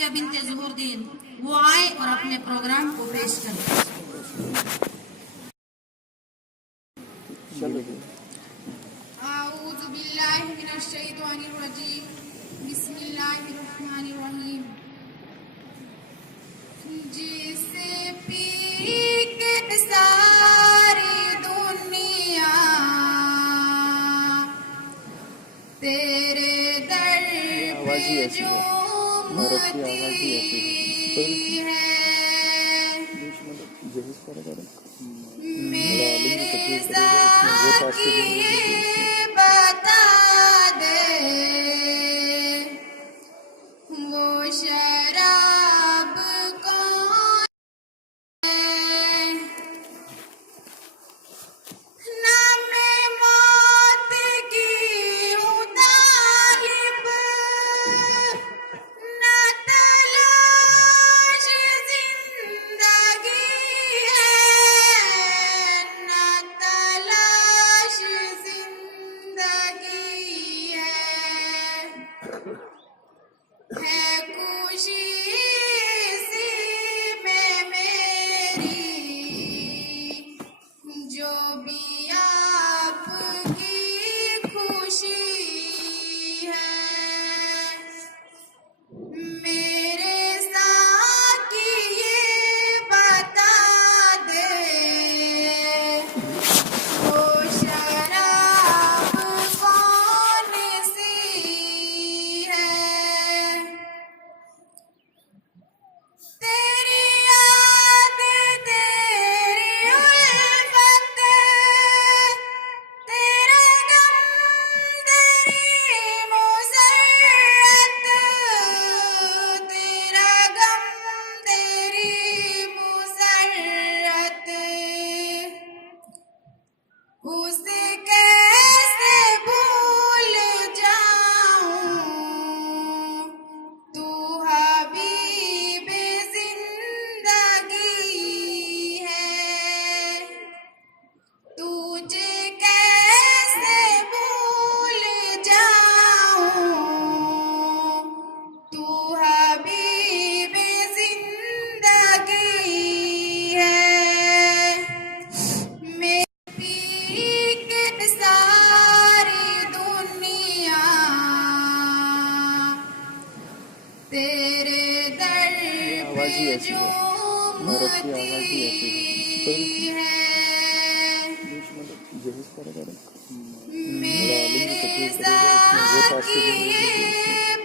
आफिया बिनते ज़ुहूरुद्दीन वो आए और अपने प्रोग्राम को पेश करें। आऊज़ु बिल्लाहि मिनश शैतानिर रजीम, बिस्मिल्लाहिर रहमानिर रहीम। जिसे पी के सारी दुनिया तेरे दर पे झूमती है, मेरे साकी ये बता दे वो शराब कौन है। ना मैं मौत की हूँ तालिब, ना तलाश जिंदगी है, ना तलाश जिंदगी है खुशी इसी में मेरी, जो भी आपकी खुशी है। मेरे साकी ये बता दे वो शराब कौन सी है। तेरी याद तेरी उल्फत, तेरा गम तेरी मुसर्रत, तेरा गम तेरी मुसर्रत, उसे कैसे भूल जाऊं। तू हबीबे जिंदगी है, तुझे कैसे भूल जाऊं। तू हबीबे जिंदगी है, मेरे पी के सारी दुनिया तेरे दर पे झूमती है। मेरे साकी ये